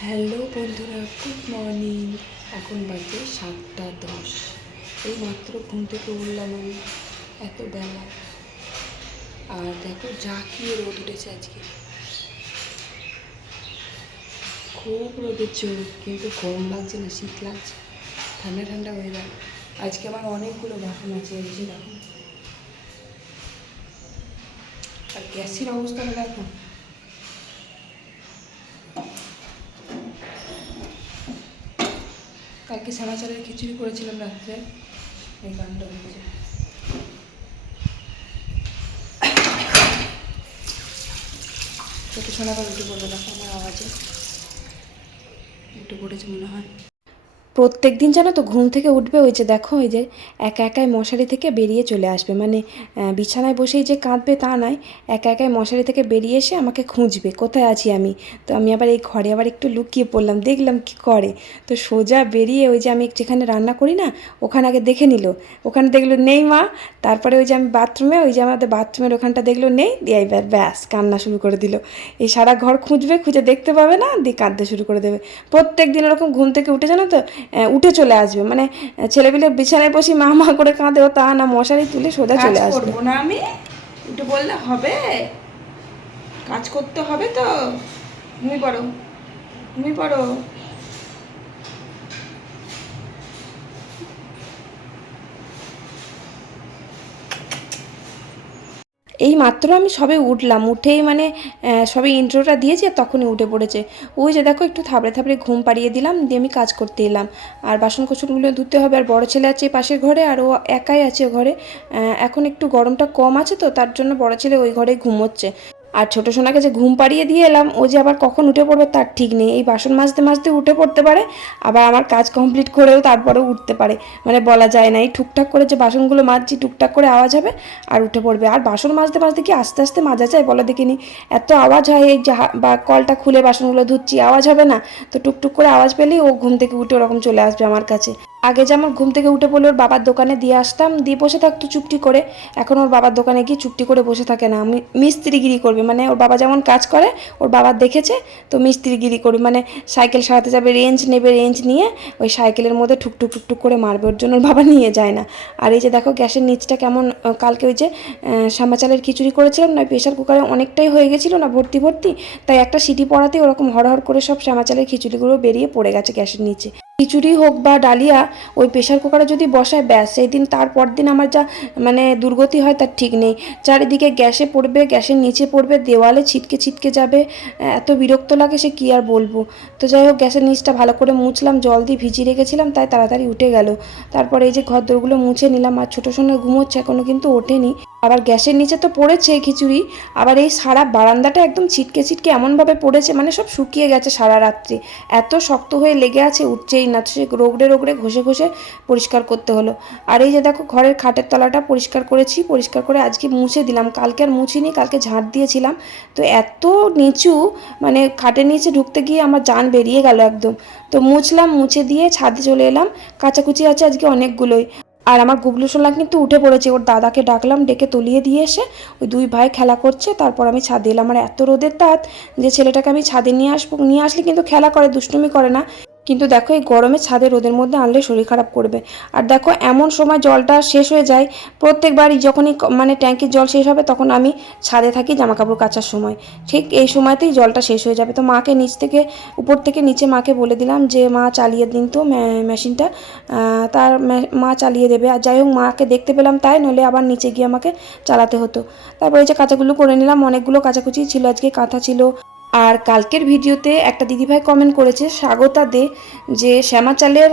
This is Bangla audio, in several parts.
হ্যালো বন্ধুরা গুড মর্নিং এখন বাজে সাতটা দশ। এই মাত্র ঘুম থেকে উঠলাম আমি, এত বেলা। আর দেখো যা কি রোদ উঠেছে আজকে। খুব রোদের চোখ কিন্তু গরম লাগছে না, শীত লাগছে। ঠান্ডা ঠান্ডা হয়ে ওয়েদার আজকে আমার অনেকগুলো বাসন আছে দেখো। আর গ্যাসের অবস্থাটা দেখো। কালকে সাদা চালের খিচুড়ি করেছিলাম রাত্রে। এই গানটা হয়েছে একটু শোনা একটু পড়বে দেখো আমার আওয়াজে। একটু করেছে মনে হয়। প্রত্যেক দিন জানো তো ঘুম থেকে উঠবে ওই যে দেখো, ওই যে একা একাই মশারি থেকে বেরিয়ে চলে আসবে। মানে বিছানায় বসেই যে কাঁদবে তা নয়, একা একাই মশারি থেকে বেরিয়ে এসে আমাকে খুঁজবে, কোথায় আছি আমি? তো আমি আবার এই ঘরে আবার একটু লুকিয়ে পড়লাম, দেখলাম কি করে? তো সোজা বেরিয়ে ওই যে আমি যেখানে রান্না করি না, ওখানে আগে দেখে নিল। ওখানে দেখল, নেই মা। তারপরে ওই যে আমি বাথরুমে, ওই যে আমাদের বাথরুমের ওখানটা দেখল, নেই। দিয়ে এবার ব্যাস, কান্না শুরু করে দিল। এই সারা ঘর খুঁজবে, খুঁজে দেখতে পাবে না, দিয়ে কাঁদতে শুরু করে দেবে। প্রত্যেক দিন ওরকম ঘুম থেকে উঠে জানো তো উঠে চলে আসবে। মানে ছেলেপিলে বিছানায় বসে মা মা করে কাঁদে ও তা না মশারি তুলে সোজা চলে আসবে। করব না আমি। একটু বললে হবে। কাজ করতে হবে তো। তুমি পড়ো। তুমি পড়ো। এই মাত্র আমি সবে উঠলাম, উঠেই মানে সবে ইন্ট্রোটা দিয়েছি আর তখনই উঠে পড়েছে। ওই যে দেখো একটু থাবড়ে থাবড়ে ঘুম পাড়িয়ে দিলাম, দিয়ে আমি কাজ করতে এলাম। আর বাসন কোসনগুলো ধুতে হবে, আর বড় ছেলে আছে পাশের ঘরে, আর ও একাই আছে ঘরে। এখন একটু গরমটা কম আছে তো, তার জন্য বড় ছেলে ওই ঘরে ঘুমোচ্ছে। আর ছোটো সোনাকে যে ঘুম পাড়িয়ে দিয়ে এলাম, ও যে আবার কখন উঠে পড়বে তার ঠিক নেই। এই বাসন মাজতে মাজতে উঠে পড়তে পারে, আবার আমার কাজ কমপ্লিট করেও তারপরেও উঠতে পারে। মানে বলা যায় না, এই টুকটাক করে যে বাসনগুলো মাজছি, টুকটাক করে আওয়াজ হবে আর উঠে পড়বে। আর বাসন মাজতে মাজতে কি আস্তে আস্তে মাজা যায় বলো দেখিনি? এত আওয়াজ হয় এই বা কলটা খুলে বাসনগুলো ধুচ্ছি, আওয়াজ হবে না? তো টুকটুক করে আওয়াজ পেলেই ও ঘুম থেকে উঠে ওরকম চলে আসবে আমার কাছে। আগে যেমন ঘুম থেকে উঠে পড়লে ওর বাবার দোকানে দিয়ে আসতাম দিয়ে বসে থাকতো চুপটি করে। এখন ওর বাবার দোকানে গিয়ে চুপটি করে বসে থাকে না। আমি মিস্ত্রিগিরি করবে। মানে ওর বাবা যেমন কাজ করে ওর বাবা দেখেছে তো মিস্ত্রিগিরি করবে। মানে সাইকেল সারাতে যাবে রেঞ্জ নেবে রেঞ্জ নিয়ে ওই সাইকেলের মধ্যে ঠুকটুক টুকটুক করে মারবে। ওর জন্য ওর বাবা নিয়ে যায় না। আর এই যে দেখো গ্যাসের নিচটা কেমন কালকে ওই যে আহ, শ্যামা চালের খিচুড়ি করেছিলাম না প্রেশার কুকারে অনেকটাই হয়ে গেছিল না ভর্তি ভর্তি? তাই একটা সিটি পড়াতেই ওরকম হরহর করে সব শ্যামা চালের খিচুড়িগুলো বেরিয়ে পড়ে গেছে গ্যাসের নিচে। খিচুড়ি হোক বা ডালিয়া, ওই প্রেশার কুকারে যদি বসায়, ব্যাস, সেই দিন তারপর দিন আমার যা মানে দুর্গতি হয় তার ঠিক নেই। চারিদিকে গ্যাসে পড়বে, গ্যাসের নিচে পড়বে, দেওয়ালে ছিটকে ছিটকে যাবে এত বিরক্ত লাগে সে কী আর বলব? তো যাই হোক, গ্যাসের নিচটা ভালো করে মুছলাম, জল দিয়ে ভিজিয়ে রেখেছিলাম, তাই তাড়াতাড়ি উঠে গেল। তারপরে এই যে ঘর ঘরদোরগুলো মুছে নিলাম, আর ছোটো সোনা ঘুমোচ্ছে এখনও কিন্তু ওঠেনি। আবার গ্যাসের নিচে তো পড়েছে খিচুড়ি, আবার এই সারা বারান্দাটা একদম ছিটকে ছিটকে এমনভাবে পড়েছে মানে সব শুকিয়ে গেছে সারা রাত্রি। এত শক্ত হয়ে লেগে আছে, উঠছেই না সে রোগড়ে রোগড়ে ঘষে ঘষে পরিষ্কার করতে হলো। আর এই যে দেখো, ঘরের খাটের তলাটা পরিষ্কার করেছি, পরিষ্কার করে আজকে মুছে দিলাম। কালকে আর মুছিনি, কালকে ঝাঁট দিয়েছিলাম। তো এত নিচু মানে খাটের নিচে ঢুকতে গিয়ে আমার জান বেরিয়ে গেল একদম। তো মুছলাম, মুছে দিয়ে ছাদে চলে এলাম। কাচাকুচি আছে আজকে অনেকগুলোই। আর আমার গুবলু সোনা কিন্তু উঠে পড়েছে, ওর দাদাকে ডাকলাম, ডেকে তলিয়ে দিয়ে এসে ওই দুই ভাই খেলা করছে, তারপর আমি ছাদে এলাম। আর এত রোদের তাত যে ছেলেটাকে আমি ছাদে নিয়ে আসব, নিয়ে আসলে কিন্তু খেলা করে, দুষ্টুমি করে না। কিন্তু দেখো এই গরমে ছাদে রোদের মধ্যে আনলে শরীর খারাপ করবে। আর দেখো এমন সময় জলটা শেষ হয়ে যায়, প্রত্যেকবারই যখনই মানে ট্যাঙ্কির জল শেষ হবে তখন আমি ছাদে থাকি জামা কাপড় কাচার সময়। ঠিক এই সময়তেই জলটা শেষ হয়ে যাবে। তো মাকে নিচ থেকে, উপর থেকে নিচে মাকে বলে দিলাম যে, মা চালিয়ে দিন তো মেশিনটা। তার মা চালিয়ে দেবে। আর যাই হোক, মাকে দেখতে পেলাম তাই, নইলে আবার নিচে গিয়ে আমাকে চালাতে হতো। তারপরে যে কাঁচাগুলো করে নিলাম, অনেকগুলো কাচাকুচি ছিল। আজকে কাঁথা ছিল আর কালকের ভিডিওতে একটা দিদিভাই কমেন্ট করেছে, স্বাগতা দে, যে শ্যামা চালের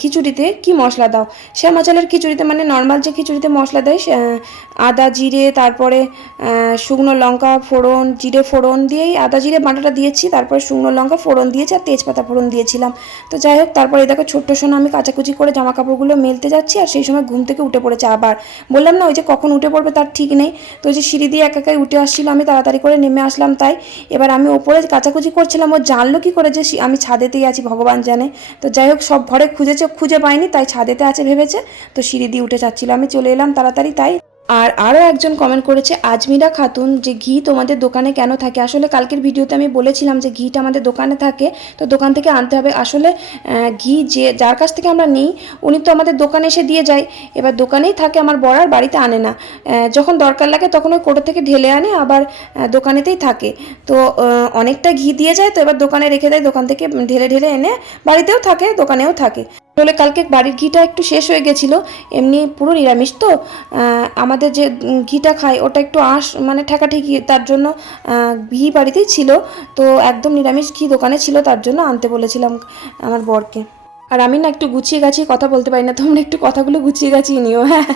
খিচুড়িতে কি মশলা দাও? শ্যামা চালের খিচুড়িতে মানে নর্মাল যে খিচুড়িতে মশলা দেয় আদা, জিরে, তারপরে শুকনো লঙ্কা ফোড়ন, জিরে ফোড়ন দিয়েই আদা, জিরে বাটাটা দিয়েছি, তারপরে শুকনো লঙ্কা ফোড়ন দিয়েছি আর তেজপাতা ফোড়ন দিয়েছিলাম। তো যাই হোক, তারপরে দেখো ছোট্ট সোনা আমি কাচাকুচি করে জামা কাপড়গুলো মেলতে যাচ্ছি আর সেই সময় ঘুম থেকে উঠে পড়েছে আবার। বললাম না, ওই যে কখন উঠে পড়বে তার ঠিক নেই। তো ওই যে সিঁড়ি দিয়ে একা একাই উঠে আসছিল আমি, তাড়াতাড়ি করে নেমে আসলাম তাই। এবার আমি ওপরে কাচাকুচি করছিলাম, ও জানলো কি করে যে আমি ছাদেতেই আছি, ভগবান জানে। তো যাই হোক, সব ঘরে খুঁজেছে, খুঁজে পাইনি তাই ছাদেতে আছে ভেবেছে। তো সিঁড়ি দিয়ে উঠে যাচ্ছিল আমি চলে এলাম তাড়াতাড়ি, তাই আর আরও একজন কমেন্ট করেছে, আজমিরা খাতুন, যে ঘি তোমাদের দোকানে কেন থাকে? আসলে কালকের ভিডিওতে আমি বলেছিলাম যে ঘিটা আমাদের দোকানে থাকে, তো দোকান থেকে আনতে হবে। আসলে ঘি যে, যার কাছ থেকে আমরা নিই, উনি তো আমাদের দোকানে এসে দিয়ে যায়। এবার দোকানেই থাকে, আমার বড়ার বাড়িতে আনে না। যখন দরকার লাগে তখন ওই কোটো থেকে ঢেলে আনে, আবার দোকানেতেই থাকে। তো অনেকটা ঘি দিয়ে যায়, তো এবার দোকানে রেখে দেয়, দোকান থেকে ঢেলে ঢেলে এনে বাড়িতেও থাকে, দোকানেও থাকে। আসলে কালকে বাড়ির ঘিটা একটু শেষ হয়ে গেছিল, এমনি পুরো নিরামিষ তো আমাদের যে ঘিটা খায় ওটা একটু আঁশ মানে ঠেকাঠেকি তার জন্য ঘি বাড়িতেই ছিল, তো একদম নিরামিষ ঘি দোকানে ছিল তার জন্য আনতে বলেছিলাম আমার বরকে। আর আমি না একটু গুছিয়ে গাছিয়ে কথা বলতে পারি না, তোমরা একটু কথাগুলো গুছিয়ে গাছিয়ে নিও হ্যাঁ।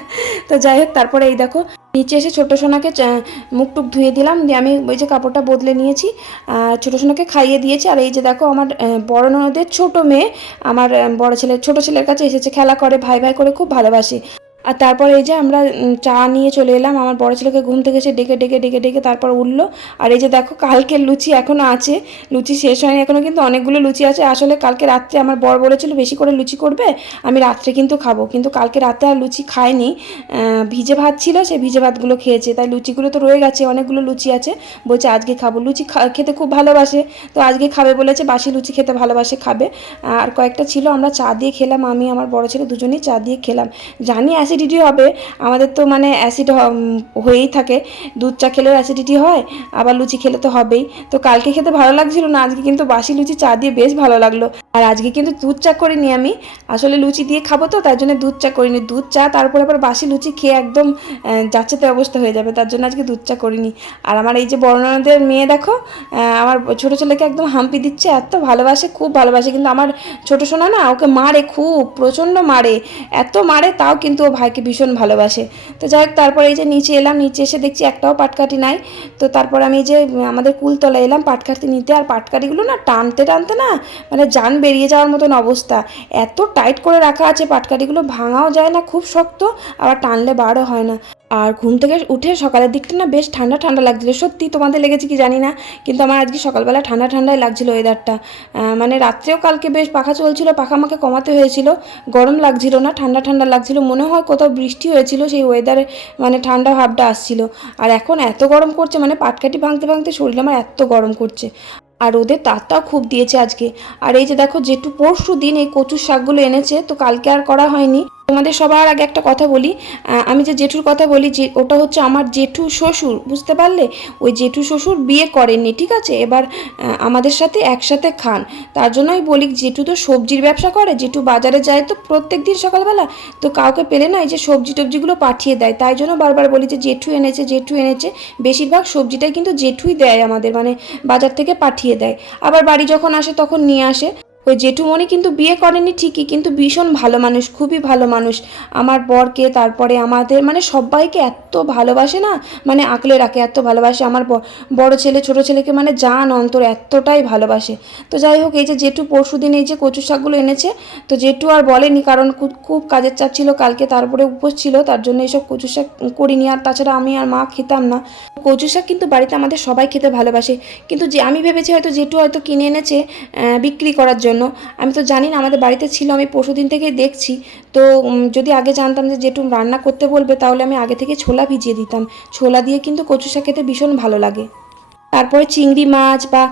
তো যাই হোক, তারপরে এই দেখো, নিচে এসে ছোটো সোনাকে মুখ টুক ধুয়ে দিলাম, দিয়ে আমি ওই যে কাপড়টা বদলে নিয়েছি, আর ছোটো সোনাকে খাইয়ে দিয়েছি, আর এই যে দেখো আমার বড় ননদের ছোটো মেয়ে, আমার বড় ছেলে, ছোট ছেলের কাছে এসেছে, খেলা করে, ভাই ভাই করে খুব ভালোবাসি। আর তারপর এই যে আমরা চা নিয়ে চলে এলাম। আমার বড় ছেলেকে ঘুম থেকে এসে ডেকে ডেকে ডেকে ডেকে তারপর উঠল। আর এই যে দেখো কালকের লুচি এখনও আছে। লুচি শেষ হয়নি এখনও কিন্তু অনেকগুলো লুচি আছে। আসলে কালকে রাত্রে আমার বর বলেছিল বেশি করে লুচি করবে, আমি রাত্রে কিন্তু খাব। কিন্তু কালকে রাতে আর লুচি খায়নি। ভিজে ভাত ছিল সেই ভিজে ভাতগুলো খেয়েছে। তাই লুচিগুলো তো রয়ে গেছে, অনেকগুলো লুচি আছে। বলছে আজকে খাব। লুচি খেতে খুব ভালোবাসে। তো আজকে খাবে বলেছে, বাসি লুচি খেতে ভালোবাসে, খাবে। আর কয়েকটা ছিল, আমরা চা দিয়ে খেলাম। আমি, আমার বড় ছেলে দুজনেই চা দিয়ে খেলাম। জানি অ্যাসিডিটি হবে, আমাদের তো মানে অ্যাসিড হয়েই থাকে। দুধ চা খেলেও অ্যাসিডিটি হয়, আবার লুচি খেলে তো হবেই। তো কালকে খেতে ভালো লাগছিল না, আজকে কিন্তু বাসি লুচি চা দিয়ে বেশ ভালো লাগল। আর আজকে কিন্তু দুধ চা করিনি আমি, আসলে লুচি দিয়ে খাব তো, তার জন্য দুধ চা করিনি। দুধ চা, তারপরে আবার বাসি লুচি খেয়ে একদম যাচ্ছে অবস্থা হয়ে যাবে, তার জন্য আজকে দুধ চা করিনি। আর আমার এই যে বর্ণনাদের মেয়ে দেখো আমার ছোটো ছেলেকে একদম হাম্পি দিচ্ছে, এত ভালোবাসে, খুব ভালোবাসে। কিন্তু আমার ছোটো সোনা না, ওকে মারে খুব, প্রচণ্ড মারে। এত মারে, তাও কিন্তু ও ভাইকে ভীষণ ভালোবাসে। তো যাই হোক, তারপরে এই যে নিচে এলাম, নিচে এসে দেখছি একটাও পাটকাঠি নাই। তো তারপর আমি যে, আমাদের কুলতলা এলাম পাটকাঠি নিতে, আর পাটকাঠিগুলো না টানতে টানতে না মানে যান বেরিয়ে যাওয়ার মতন অবস্থা। এত টাইট করে রাখা আছে পাটকাঠিগুলো, ভাঙাও যায় না, খুব শক্ত, আবার টানলে বারও হয় না। আর ঘুম থেকে উঠে সকালের দিকটা না বেশ ঠান্ডা ঠান্ডা লাগছিল। সত্যি তোমাদের লেগেছে কি জানি না, কিন্তু আমার আজকে সকালবেলা ঠান্ডা ঠান্ডাই লাগছিল ওয়েদারটা মানে রাত্রেও কালকে বেশ পাখা চলছিল, পাখা আমাকে কমাতে হয়েছিল। গরম লাগছিল না, ঠান্ডা ঠান্ডা লাগছিল। মনে হয় কোথাও বৃষ্টি হয়েছিল, সেই ওয়েদারে মানে ঠান্ডা ভাবটা আসছিল। আর এখন এত গরম করছে মানে পাটকাঠি ভাঙতে ভাঙতে শরীর আমার এত গরম করছে। আর ওদের তারটাও খুব দিয়েছে আজকে। আর এই যে দেখো, যেটু পরশু দিন এই কচুর শাকগুলো এনেছে, তো কালকে আর করা হয়নি। তোমাদের সবার আগে একটা কথা বলি। আমি যে জেঠুর কথা বলি, যে ওটা হচ্ছে আমার জেঠু শ্বশুর, বুঝতে পারলে? ওই জেঠু শ্বশুর বিয়ে করেননি, ঠিক আছে? এবার আমাদের সাথে একসাথে খান। তার জন্যই বলি, জেঠু তো সবজির ব্যবসা করে, জেঠু বাজারে যায় তো প্রত্যেক দিন সকালবেলা। তো কাউকে পেলে না, এই যে সবজি টবজিগুলো পাঠিয়ে দেয়। তাই জন্য বারবার বলি যে, জেঠু এনেছে জেঠু এনেছে। বেশিরভাগ সবজিটাই কিন্তু জেঠুই দেয় আমাদের মানে বাজার থেকে পাঠিয়ে দেয়। আবার বাড়ি যখন আসে, তখন নিয়ে আসে। ওই জেঠুমণি কিন্তু বিয়ে করেনি ঠিকই, কিন্তু ভীষণ ভালো মানুষ, খুবই ভালো মানুষ। আমার বরকে, তারপরে আমাদের মানে সবাইকে এত ভালোবাসে না মানে আঁকলে রাখে, এত ভালোবাসে। আমার বড় ছেলে, ছোট ছেলেকে মানে জান, অন্তর এতটাই ভালোবাসে। তো যাই হোক, এই যে জেঠু পরশু দিন এই যে কচু শাকগুলো এনেছে, তো জেঠু আর বলেনি, কারণ খুব- খুব কাজের চাপ ছিল, কালকে তারপরে উপোস ছিল, তার জন্য এইসব কচু শাক করিনি। আর তাছাড়া আমি আর মা খেতাম না। কচু শাক কিন্তু বাড়িতে আমাদের সবাই খেতে ভালোবাসে। কিন্তু যে, আমি ভেবেছি হয়তো জেঠু হয়তো কিনে এনেছে বিক্রি করার জন্য। আমি তো জানি না, আমাদের বাড়িতে ছিল, আমি পরশু দিন থেকেই দেখছি। তো যদি আগে জানতাম যে জেঠু রান্না করতে বলবে, তাহলে আমি আগে থেকে ছোলা ভিজিয়ে দিতাম। ছোলা দিয়ে কিন্তু কচু শাক খেতে ভীষণ ভালো লাগে। তারপরে চিংড়ি মাছ বা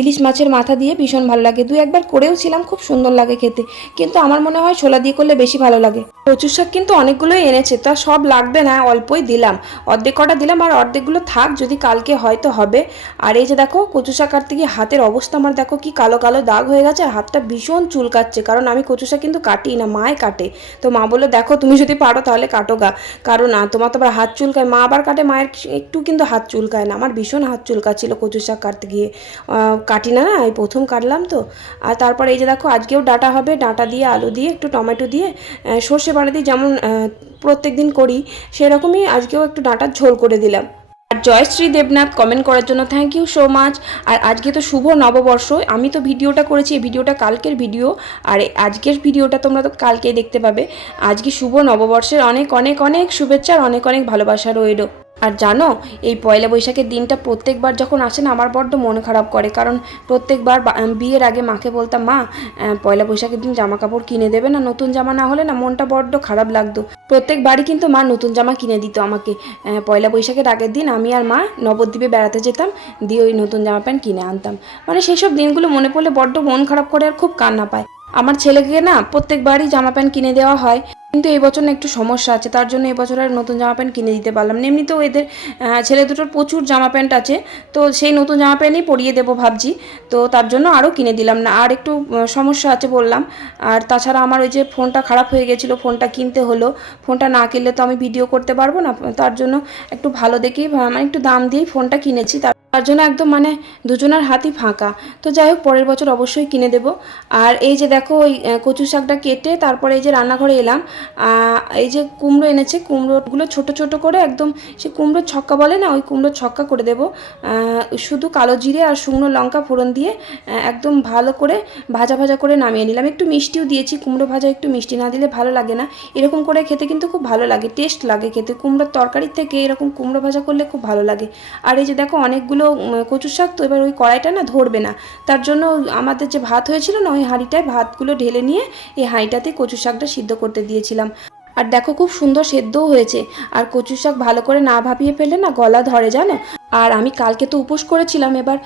ইলিশ মাছের মাথা দিয়ে ভীষণ ভালো লাগে। দু একবার করেও ছিলাম, খুব সুন্দর লাগে খেতে। কিন্তু আমার মনে হয় ছোলা দিয়ে করলে বেশি ভালো লাগে। কচু শাক কিন্তু অনেকগুলোই এনেছে, তা সব লাগবে না, অল্পই দিলাম। অর্ধেক কটা দিলাম আর অর্ধেকগুলো থাক, যদি কালকে হয়তো হবে। আর এই যে দেখো, কচু শাক কাটতে গিয়ে হাতের অবস্থা আমার দেখো কি কালো কালো দাগ হয়ে গেছে আর হাতটা ভীষণ চুলকাচ্ছে। কারণ আমি কচু শাক কিন্তু কাটি না মায় কাটে। তো মা বলল, দেখো, তুমি যদি পারো তাহলে কাটো গা। কারণ তোমার তো আবার হাত চুলকায়, মা আবার কাটে, মায়ের একটু কিন্তু হাত চুলকায় না, আমার ভীষণ হাত চুলকাচ্ছিল কচু শাক কাটতে গিয়ে কাটি না না এই প্রথম কাটলাম তো। আর তারপর এই যে দেখো, আজকেও ডাটা হবে, ডাটা দিয়ে আলু দিয়ে, একটু টমেটো দিয়ে সর্ষে বাটা দিয়ে যেমন প্রত্যেক দিন করি, সেরকমই আজকেও একটু ডাঁটার ঝোল করে দিলাম। আর জয়শ্রী দেবনাথ কমেন্ট করার জন্য থ্যাংক ইউ সো মাচ আর আজকে তো শুভ নববর্ষ, আমি তো ভিডিওটা করেছি, এই ভিডিওটা কালকের ভিডিও। আর আজকের ভিডিওটা তোমরা তো কালকেই দেখতে পাবে। আজকে শুভ নববর্ষের অনেক অনেক অনেক শুভেচ্ছা আর অনেক অনেক ভালোবাসা রইল। আর জানো, এই পয়লা বৈশাখের দিনটা প্রত্যেকবার যখন আসে না, আমার বড্ড মন খারাপ করে। কারণ প্রত্যেকবার বিয়ের আগে মাকে বলতাম, মা পয়লা বৈশাখের দিন জামা কাপড় কিনে দেবে না, নতুন জামা না হলে না মনটা বড্ড খারাপ লাগতো। প্রত্যেকবারই কিন্তু মা নতুন জামা কিনে দিত আমাকে। পয়লা বৈশাখের আগের দিন আমি আর মা নবদ্বীপে বেড়াতে যেতাম, দিয়ে ওই নতুন জামা প্যান্ট কিনে আনতাম। মানে সেই সব দিনগুলো মনে পড়লে বড্ড মন খারাপ করে আর খুব কান্না পায়। আমার ছেলেকে না প্রত্যেকবারই জামা প্যান্ট কিনে দেওয়া হয়। কিন্তু এই বছর একটু সমস্যা আছে, তার জন্য এবছর আর নতুন জামা প্যান্ট কিনে দিতে পারলাম না। এমনিতেও এদের ছেলে দুটোর প্রচুর জামা প্যান্ট আছে, তো সেই নতুন জামা প্যান্টই পরিয়ে দেবো ভাবছি, তো তার জন্য আরও কিনে দিলাম না। আর একটু সমস্যা আছে বললাম, আর তাছাড়া আমার ওই যে ফোনটা খারাপ হয়ে গেছিল, ফোনটা কিনতে হলো, ফোনটা না কিনলে তো আমি ভিডিও করতে পারব না, তার জন্য একটু ভালো দেখেই মানে একটু দাম দিয়েই ফোনটা কিনেছি, তার তার জন্য একদম মানে দুজনের হাতই ফাঁকা। তো যাই হোক, পরের বছর অবশ্যই কিনে দেবো। আর এই যে দেখো, ওই কচু শাকটা কেটে তারপরে এই যে রান্নাঘরে এলাম। এই যে কুমড়ো এনেছে, কুমড়োগুলো ছোট ছোট করে একদম সে কুমড়োর ছক্কা বলে না, ওই কুমড়োর ছক্কা করে দেবো। শুধু কালো জিরে আর শুকনো লঙ্কা ফোড়ন দিয়ে একদম ভালো করে ভাজা ভাজা করে নামিয়ে নিলাম। একটু মিষ্টিও দিয়েছি, কুমড়ো ভাজা একটু মিষ্টি না দিলে ভালো লাগে না। এরকম করে খেতে কিন্তু খুব ভালো লাগে, টেস্ট লাগে খেতে। কুমড়োর তরকারির থেকে এরকম কুমড়ো ভাজা করলে খুব ভালো লাগে। আর এই যে দেখো, অনেকগুলো কচু শাক তো এবার ওই কড়াইটা না ধরবে না। তার জন্য আমাদের যে ভাত হয়েছিল না, ওই হাঁড়িটায় ভাতগুলো ঢেলে নিয়ে এই হাঁড়িটাতে কচু শাকটা সিদ্ধ করতে দিয়েছিলাম। আর দেখো খুব সুন্দর সেদ্ধও হয়েছে। আর কচু শাক ভালো করে না ভাপিয়ে ফেললে না গলা ধরে, জানো? আর আমি কালকে তো উপোস করেছিলাম এবার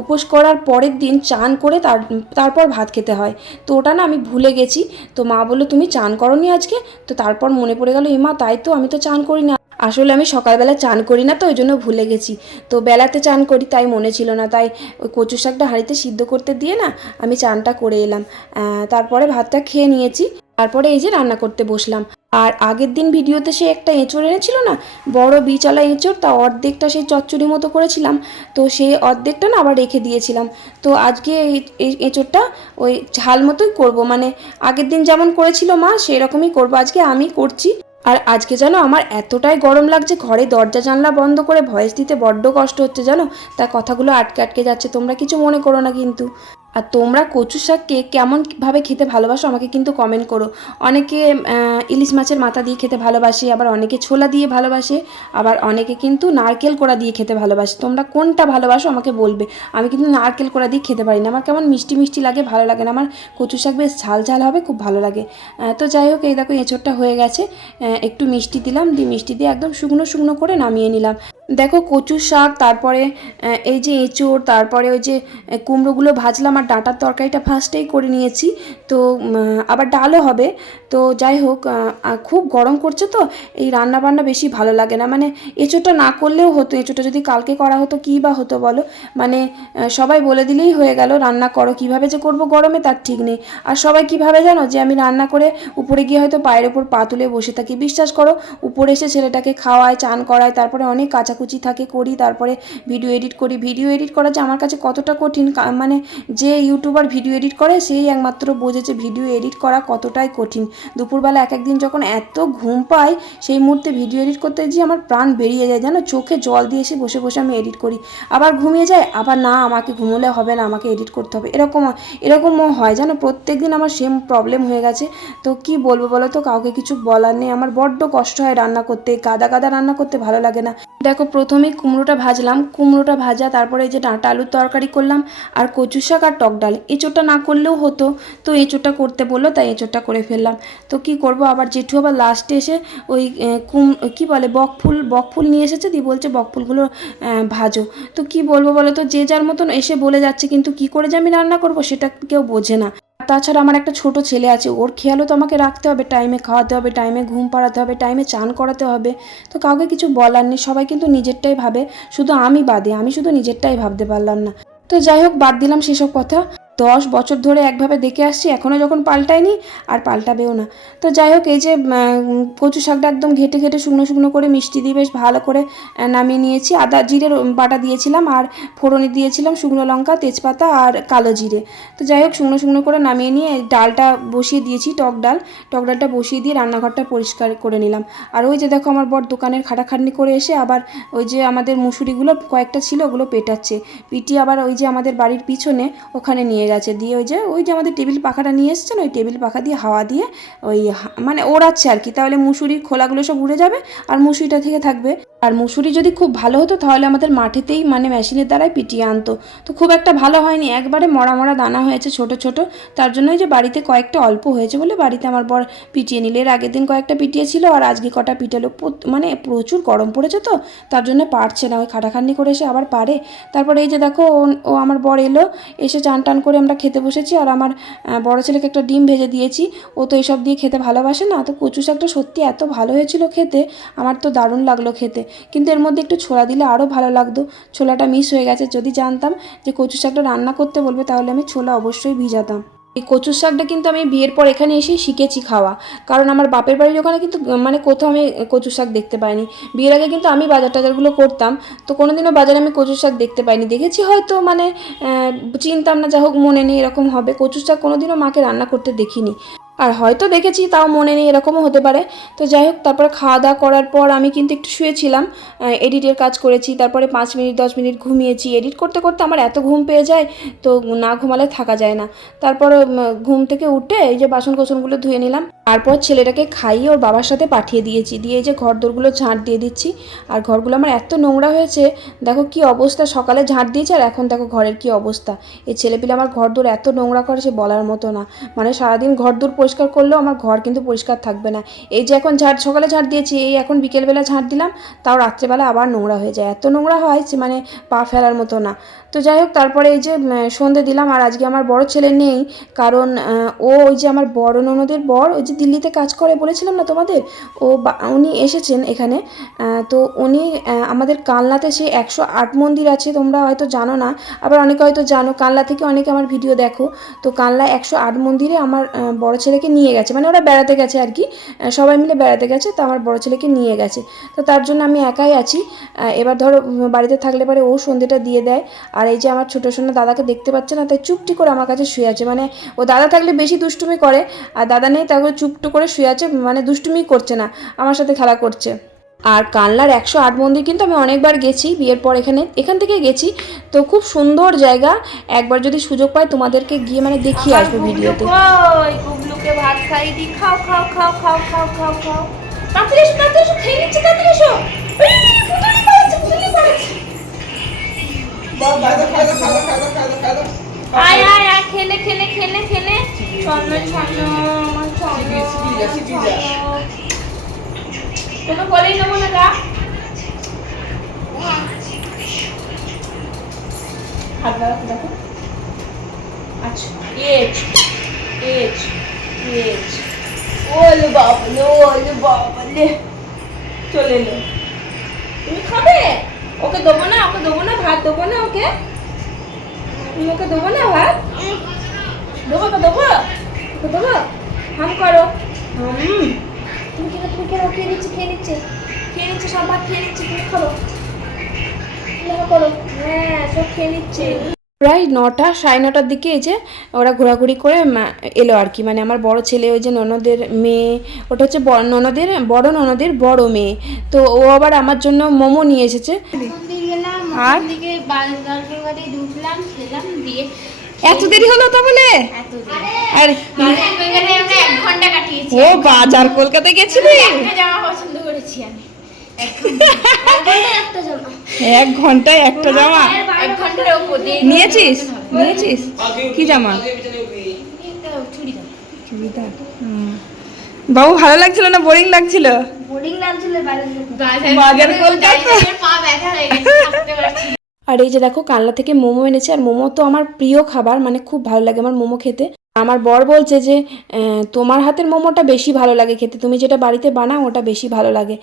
উপোস করার পরের দিন চান করে তার, তারপর ভাত খেতে হয়। তো ওটা না আমি ভুলে গেছি। তো মা বলল, তুমি চান করনি আজকে? তো তারপর মনে পড়ে গেল এমা তাই তো আমি তো চান করি না আসলে আমি সকালবেলা চান করি না তো, ওই জন্য ভুলে গেছি। তো বেলাতে চান করি, তাই মনে ছিল না। তাই ওই কচু শাকটা হাঁড়িতে সিদ্ধ করতে দিয়ে না, আমি চানটা করে এলাম। তারপরে ভাতটা খেয়ে নিয়েছি। তারপরে এই যে রান্না করতে বসলাম। আর আগের দিন ভিডিওতে সে একটা এঁচড় এনেছিল না, বড় বিচলা এঁচড়, তা অর্ধেকটা সেই চচ্চড়ি মতো করেছিলাম। তো সেই অর্ধেকটা না আবার রেখে দিয়েছিলাম। তো আজকে এই- এঁচড়টা ওই ঝাল মতোই করব। মানে আগের দিন যেমন করেছিল মা সেই রকমই করব। আজকে আমি করছি। আর আজকে জানো আমার এতটাই গরম লাগছে, ঘরে দরজা জানলা বন্ধ করে ভয়েস দিতে বড্ড কষ্ট হচ্ছে জানো? তা কথাগুলো আটকে আটকে যাচ্ছে, তোমরা কিছু মনে করো না কিন্তু। আর তোমরা কচু শাককে কেমনভাবে খেতে ভালোবাসো আমাকে কিন্তু কমেন্ট করো। অনেকে ইলিশ মাছের মাথা দিয়ে খেতে ভালোবাসে, আবার অনেকে ছোলা দিয়ে ভালোবাসে, আবার অনেকে কিন্তু নারকেল কোড়া দিয়ে খেতে ভালোবাসে। তোমরা কোনটা ভালোবাসো আমাকে বলবে। আমি কিন্তু নারকেল কোড়া দিয়ে খেতে পারি না। আমার কেমন মিষ্টি মিষ্টি লাগে, ভালো লাগে না। আমার কচু শাক বেশ ঝাল ঝাল হবে, খুব ভালো লাগে। তো যাই হোক, এই দেখো, এঁচড়টা হয়ে গেছে। একটু মিষ্টি দিলাম, দিয়ে মিষ্টি দিয়ে একদম শুকনো শুকনো করে নামিয়ে নিলাম। দেখো কচু শাক, তারপরে এই যে এঁচোড়, তারপরে ওই যে কুমড়োগুলো ভাজলাম আর ডাঁটার তরকারিটা ফার্স্টেই করে নিয়েছি। তো আবার ডালও হবে। তো যাই হোক খুব গরম করছে তো, এই রান্না বান্না বেশি ভালো লাগে না। মানে এঁচোড়টা না করলেও হতো, এঁচোড়টা যদি কালকে করা হতো, কী বা হতো বলো? মানে সবাই বলে দিলেই হয়ে গেল, রান্না করো, কীভাবে যে করব গরমে তার ঠিক নেই। আর সবাই কীভাবে জানো যে আমি রান্না করে উপরে গিয়ে হয়তো পায়ের ওপর পা তুলে বসে থাকি। বিশ্বাস করো, উপরে এসে ছেলেটাকে খাওয়ায়, চান করায়, তারপরে অনেক কাচাকুচি থাকে, করি, তারপরে ভিডিও এডিট করি। ভিডিও এডিট করা যে আমার কাছে কতটা কঠিন মানে যে ইউটিউবার ভিডিও এডিট করে, সেই একমাত্র বোঝেছে ভিডিও এডিট করা কতটাই কঠিন। দুপুরবেলা এক একদিন যখন এত ঘুম পাই, সেই মুহূর্তে ভিডিও এডিট করতে গিয়ে আমার প্রাণ বেরিয়ে যায়, জানো? চোখে জল দিয়ে এসে বসে বসে আমি এডিট করি। আবার ঘুমিয়ে যায়, আবার না, আমাকে ঘুমোলে হবে না, আমাকে এডিট করতে হবে। এরকম এরকমও হয়, জানো? প্রত্যেক দিন আমার সেম প্রবলেম হয়ে গেছে। তো কি বলব বলো তো? কাউকে কিছু বলার নেই। আমার বড্ড কষ্ট হয় রান্না করতে। গাদা গাদা রান্না করতে ভালো লাগে না। দেখো প্রথমেই কুমড়োটা ভাজলাম, কুমড়োটা ভাজা, তারপরে যে ডাঁটা আলুর তরকারি করলাম, আর কচু শাক আর টক ডাল। এঁচোড়টা না করলেও হতো, তো এঁচোড়টা করতে বলল, তাই এঁচোড়টা করে ফেললাম। তো কি করব, আবার জেঠু আবার লাস্টে এসে ওই কুম, কি বলে, বকফুল বকফুল নিয়ে এসেছে, দিয়ে বলছে বকফুলগুলো ভাজো। তো কি বলব বলো তো, যে যার মতন এসে বলে যাচ্ছে, কিন্তু কি করে যে আমি রান্না করব, সেটা কেউ বোঝে না। তাছাড়া আমার একটা ছোট ছেলে আছে, ওর খেয়ালও তো আমাকে রাখতে হবে টাইমে খাওয়াতে হবে টাইমে ঘুম পাড়াতে হবে টাইমে চান করাতে হবে। তো কাউকে কিছু বলার নেই, সবাই কিন্তু নিজেরটাই ভাবে, শুধু আমি বাদে, আমি শুধু নিজেরটাই ভাবতে পারলাম না। তো যাই হোক, বাদ দিলাম সেসব কথা। দশ বছর ধরে একভাবে দেখে আসছি এখনও যখন পাল্টায়নি আর পাল্টাবেও না। তো যাই হোক, এই যে কচু শাকটা একদম ঘেটে ঘেটে শুকনো শুকনো করে মিষ্টি দিয়ে বেশ ভালো করে নামিয়ে নিয়েছি। আদা জিরের বাটা দিয়েছিলাম আর ফোড়নে দিয়েছিলাম শুকনো লঙ্কা, তেজপাতা আর কালো জিরে। তো যাই হোক, শুকনো শুকনো করে নামিয়ে নিয়ে ডালটা বসিয়ে দিয়েছি, টক ডাল। টক ডালটা বসিয়ে দিয়ে রান্নাঘরটা পরিষ্কার করে নিলাম। আর ওই যে দেখো, আমার বর দোকানের খাটাখাটনি করে এসে আবার ওই যে আমাদের মুসুরিগুলো কয়েকটা ছিল, ওগুলো পেটাচ্ছে। পিটি আবার ওই যে আমাদের বাড়ির পিছনে ওখানে নিয়ে গেছে দিয়ে ওই যে ওই যে আমাদের টেবিল পাখাটা নিয়ে এসছেন, ওই টেবিল পাখা দিয়ে হাওয়া দিয়ে ওই মানে ওড়াচ্ছে আর কি। তাহলে মুসুরির খোলাগুলো সব উড়ে যাবে আর মুসুরিটা থেকে থাকবে। আর মুসুরি যদি খুব ভালো হতো, তাহলে আমাদের মাঠেতেই মানে মেশিনের দ্বারাই পিটিয়ে আনতো। তো খুব একটা ভালো হয়নি। একবারে মরা মরা দানা হয়েছে ছোট ছোট। তার জন্যই যে বাড়িতে কয়েকটা অল্প হয়েছে বলে বাড়িতে আমার বর পিটিয়ে নিলে। এর আগের দিন কয়েকটা পিটিয়েছিল আর আজকে কটা পিটালো। মানে প্রচুর গরম পড়েছে তো, তার জন্য পারছে না। ওই খাটাখাটনি করে এসে আবার পারে। তারপরে এই যে দেখো ও আমার বর এলো, এসে চান টান করে আমরা খেতে বসেছি আর আমার বড় ছেলেকে একটা ডিম ভেজে দিয়েছি। ও তো এইসব দিয়ে খেতে ভালোবাসে না, তো কচু শাকটা সত্যি এত ভালো হয়েছিল খেতে, আমার তো দারুণ লাগল খেতে। কিন্তু এর মধ্যে একটু ছোলা দিলে আরও ভালো লাগতো। ছোলাটা মিস হয়ে গেছে। যদি জানতাম যে কচু শাকটা রান্না করতে বলবে, তাহলে আমি ছোলা অবশ্যই ভিজাতাম। এই কচুর শাকটা কিন্তু আমি বিয়ের পর এখানে এসে শিখেছি খাওয়া। কারণ আমার বাপের বাড়ির ওখানে কিন্তু মানে কোথাও আমি কচুর শাক দেখতে পাইনি। বিয়ের আগে কিন্তু আমি বাজার টাজারগুলো করতাম, তো কোনোদিনও বাজারে আমি কচুর শাক দেখতে পাইনি। দেখেছি হয়তো মানে চিনতাম না, যা হোক মনে নেই, এরকম হবে। কচুর শাক কোনোদিনও মাকে রান্না করতে দেখিনি। আর হয়তো দেখেছি, তাও মনে নেই, এরকমও হতে পারে। তো যাই হোক, তারপরে খাওয়া দাওয়া করার পর আমি কিন্তু একটু শুয়েছিলাম এডিটের কাজ করেছি, তারপরে পাঁচ মিনিট, দশ মিনিট ঘুমিয়েছি। এডিট করতে করতে আমার এত ঘুম পেয়ে যায়, তো না ঘুমালে থাকা যায় না। তারপর ঘুম থেকে উঠে এই যে বাসন কোসনগুলো ধুয়ে নিলাম। তারপর ছেলেটাকে খাইয়ে ওর বাবার সাথে পাঠিয়ে দিয়েছি। দিয়ে যে ঘর দোরগুলো ঝাঁট দিয়ে দিচ্ছি। আর ঘরগুলো আমার এত নোংরা হয়েছে, দেখো কি অবস্থা। সকালে ঝাঁট দিয়েছে আর এখন দেখো ঘরের কি অবস্থা। এই ছেলেপিলে আমার ঘর দোর এত নোংরা করে সে বলার মতো না। মানে সারাদিন ঘর দোর পরিষ্কার করলেও আমার ঘর কিন্তু পরিষ্কার থাকবে না। এই যে এখন ঝাঁট, সকালে ঝাঁট দিয়েছি, এই এখন বিকেলবেলা ঝাঁট দিলাম, তাও রাত্রেবেলা আবার নোংরা হয়ে যায়। এত নোংরা হয় যে মানে পা ফেলার মতো না। তো যাই হোক, তারপরে এই যে সন্ধে দিলাম। আর আজকে আমার বড় ছেলে নেই, কারণ ও ওই যে আমার বড় ননদের বর, ওই যে দিল্লিতে কাজ করে বলেছিলাম না তোমাদের? ও উনি এসেছেন এখানে। তো উনি আমাদের কালনাতে সেই একশো আট মন্দির আছে, তোমরা হয়তো জানো না। আবার অনেকে হয়তো জানো, কালনা থেকে অনেকে আমার ভিডিও দেখো। তো কালনা একশো আট মন্দিরে আমার বড় ছেলেকে নিয়ে গেছে। মানে ওরা বেড়াতে গেছে আর কি। সবাই মিলে বেড়াতে গেছে, তো আমার বড় ছেলেকে নিয়ে গেছে। তো তার জন্য আমি একাই আছি। এবার ধরো বাড়িতে থাকলে পরে ও সন্ধেটা দিয়ে দেয়। আর এই যে আমার ছোটো সোনা দাদাকে দেখতে পাচ্ছে না, তাই চুপটি করে আমার কাছে শুয়ে আছে। মানে ও দাদা থাকলে বেশি দুষ্টুমি করে, আর দাদা নেই, তাকে চুপটু করে শুয়ে আছে মানে দুষ্টুমি করছে না আমার সাথে খেলা করছে আর কানলার একশো আট মন্দির কিন্তু আমি অনেকবার গেছি বিয়ের পর এখানে এখান থেকে গেছি তো খুব সুন্দর জায়গা একবার যদি সুযোগ পাই তোমাদেরকে গিয়ে মানে দেখিয়ে আসব ভিডিওতে কই গুবলুকে ভাত খাই দি খাও খাও খাও খাও খাও খাও খাও তাড়াতাড়ি এসো তাড়াতাড়ি এসো খেয়ে নিচ্ছে তাড়াতাড়ি এসো এই, ফুটুনি পালাচ্ছে, ফুটুনি পালাচ্ছে। আয় আয় আয়, খেলে খেলে খেলে খেলে। চলো চলো তোকে বলেই নেব না গা। হাত লাগাতে দেখো। আচ্ছা এজ এজ এজ। ওলে বাবলে ওলে বাবলে। চলে এলো। তুমি খাবে? ওকে দেবো না, ওকে দেবো না, ভাত দেবো না ওকে? দেবো না ভাত দেবো তো দেবো? ওকে দেবো? হাম করো। হুম। তুমি কেন তুমি কেন খেয়ে নিচ্ছে খেয়ে নিচ্ছে। খেয়ে নিচ্ছে সব ভাত খেয়ে নিচ্ছে তুমি খাব। করো। হ্যাঁ সব খেয়ে নিচ্ছে। প্রায় নটা সাড়ে নটার দিকে এই যে ওরা ঘোরাঘুরি করে এলো আর কি। মানে আমার বড় ছেলে ওই যে ননদের মেয়ে ওটা হচ্ছে বড় ননদের বড় ননদের বড় মেয়ে। তো ও আবার আমার জন্য মোমো নিয়ে এসেছে। আর? ঢুকলাম খেলাম দিয়ে এত দেরি হলো তা বলে আর ও বাজার কলকাতায় গেছিলি? এক ঘণ্টা এক ঘণ্টা একটা জামা। এক ঘন্টায় একটা জামা? নিয়েছিস? নিয়েছিস? কি জামা? চুড়িদার। বাবু ভালো লাগছিল না? বোরিং লাগছিল? বাজার কলকাতা। আর এই যে দেখো কানলা থেকে মোমো এনেছে আর মোমো তো আমার প্রিয় খাবার মানে খুব ভালো লাগে আমার মোমো খেতে। আমার বর বলছে যে তোমার হাতের মোমোটা বেশি ভালো লাগে খেতে তুমি যেটা বাড়িতে বানাও ওটা বেশি ভালো লাগে।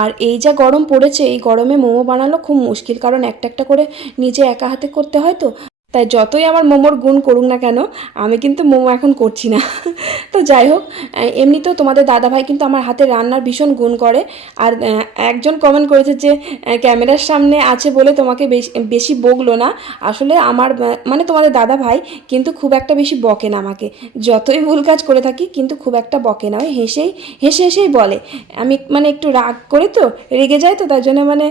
আর এই যা গরম পড়েছে এই গরমে মোমো বানানো খুব মুশকিল কারণ একটা একটা করে নিজে একা হাতে করতে হয় তো। তাই যতই আমার মোমোর গুণ করুক না কেন, আমি কিন্তু মোমো এখন করছি না। তো যাই হোক এমনিতেও তোমাদের দাদাভাই কিন্তু আমার হাতে রান্নার ভীষণ গুণ করে। আর একজন কমেন্ট করেছে যে ক্যামেরার সামনে আছে বলে তোমাকে বেশি বকলো না। আসলে আমার মানে তোমাদের দাদা ভাই কিন্তু খুব একটা বেশি বকে না আমাকে। যতই ভুল কাজ করে থাকি কিন্তু খুব একটা বকে না, ওই হেসেই, হেসে হেসেই বলে। আমি মানে একটু রাগ করে তো, রেগে যাই তো, তার জন্য মানে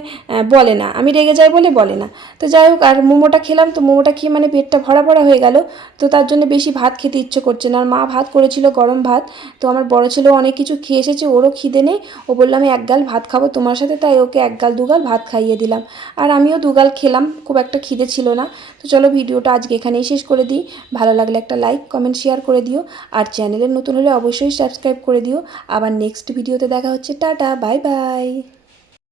বলে না। আমি রেগে যাই বলে বলে না। তো যাই হোক, আর মোমোটা খেলাম, তো মোমোটা খেয়ে মানে পেটটা ভরা ভরা হয়ে গেল। তো তার জন্য বেশি ভাত খেতে ইচ্ছে করছে না। আর মা ভাত করেছিল গরম ভাত। তো আমার বড় ছেলেও অনেক কিছু খেয়ে এসেছে, ওরও খিদে নেই। ও বলল, আমি এক গাল ভাত খাব তোমার সাথে। তাই ওকে এক গাল দুগাল ভাত খাইয়ে দিলাম। আর আমিও দুগাল খেলাম, খুব একটা খিদে ছিল না। তো চলো ভিডিওটা আজকে এখানেই শেষ করে দিই। ভালো লাগলে একটা লাইক, কমেন্ট, শেয়ার করে দিও। আর চ্যানেলের নতুন হলে অবশ্যই সাবস্ক্রাইব করে দিও। আবার নেক্সট ভিডিওতে দেখা হচ্ছে। Tata, bye bye.